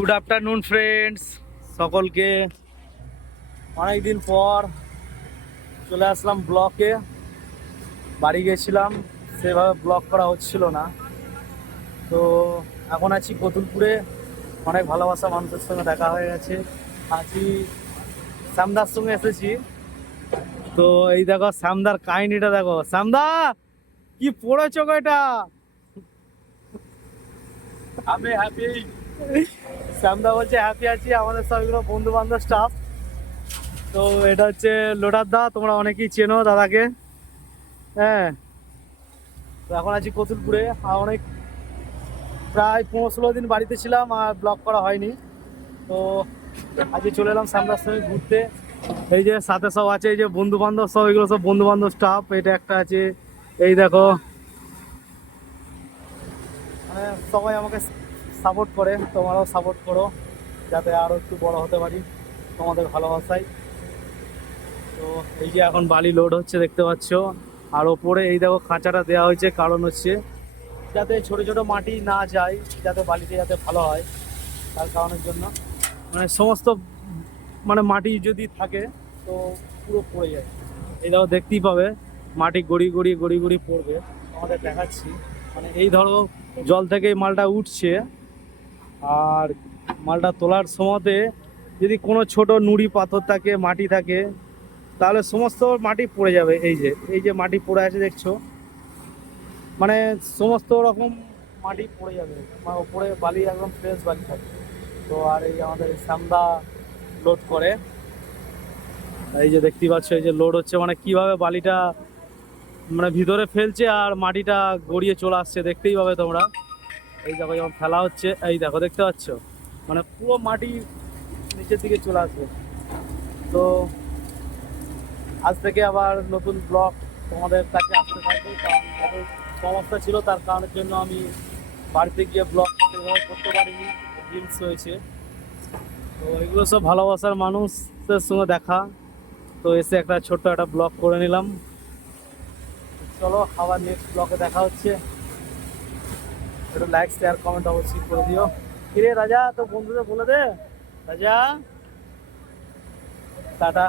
Good afternoon friends, সকলকে অনেকদিন পর চলে আসলাম ব্লকে। বাড়ি গেছিলাম, সেভাবে ব্লগ করা হচ্ছিল না। তো এখন আছি কতুলপুরে, অনেক ভালোবাসা মানুষের সঙ্গে দেখা হয়ে গেছে। আছি শ্যামদার সঙ্গে এসেছি। তো এই দেখো শ্যামদার কাহিনিটা দেখো। শ্যামদা কি পড়েছো গো এটা? আমি হ্যাপি। শ্যামদা বলছে হ্যাপি আছি, আমাদের সবগুলো বন্ধু বান্ধব স্টাফ। তো এটা হচ্ছে লোডার দা, তোমরা অনেকেই চেনো দাদাকে। হ্যাঁ, তো এখন আছি কতুলপুরে। আর অনেক প্রায় 15-16 দিন বাড়িতে ছিলাম আর ব্লগ করা হয়নি। তো আজকে চলে এলাম শ্যামদার সঙ্গে ঘুরতে। এই যে সাথে সব আছে, এই যে বন্ধু বান্ধব সব, এগুলো সব বন্ধু বান্ধব স্টাফ। এটা একটা আছে, এই দেখো, মানে সবাই আমাকে সাপোর্ট করে। তোমরাও সাপোর্ট করো যাতে আরও একটু বড় হতে পারি তোমাদের ভালোবাসায়। তো এই যে এখন বালি লোড হচ্ছে দেখতে পাচ্ছ। আর ওপরে এই দেখো খাঁচাটা দেওয়া হয়েছে, কারণ হচ্ছে যাতে ছোট ছোট মাটি না যায়, যাতে বালিতে যাতে ভালো হয়, তার কারণের জন্য। মানে সমস্ত মানে মাটি যদি থাকে তো পুরো পড়ে যায়। এই দেখো দেখতেই পাবে মাটি গড়িয়ে গড়িয়ে গড়িয়ে গড়িয়ে পড়বে। আমাদের দেখাচ্ছি, মানে এই ধরো জল থেকে এই মালটা উঠছে। আর মালটা তোলার সময়তে যদি কোনো ছোট নুড়ি পাথর থাকে, মাটি থাকে, তাহলে সমস্ত মাটি পড়ে যাবে। এই যে মাটি পড়ে আছে দেখছো, মানে সমস্ত রকম মাটি পড়ে যাবে। মানে ওপরে বালি একদম ফ্রেশ বালি থাকে। তো আর এই আমাদের শ্যামদা লোড করে। এই যে দেখতেই পাচ্ছ, এই যে লোড হচ্ছে, মানে কিভাবে বালিটা মানে ভিতরে ফেলছে আর মাটিটা গড়িয়ে চলে আসছে, দেখতেই পাবে তোমরা। এই দেখো যখন ফেলা হচ্ছে, এই দেখো দেখতে পাচ্ছ, মানে পুরো মাটি নিচের দিকে চলে আসবে। তো আজ থেকে আবার নতুন ব্লগ তোমাদের কাছে আসতে থাকবে, কারণ যত সমস্যা ছিল তার কারণের জন্য আমি বাড়িতে গিয়ে ব্লগ সেভাবে করতে পারিনি, রিলস হয়েছে। তো এগুলো সব ভালোবাসার মানুষদের সঙ্গে দেখা, তো এসে একটা ছোট্ট একটা ব্লগ করে নিলাম। চলো আবার নেক্সট ব্লগে দেখা হচ্ছে। একটু লাইক শেয়ার কমেন্ট অবশ্যই করে দিও। কিরে রাজা, তো বন্ধুদের বলে দে। রাজা, টাটা।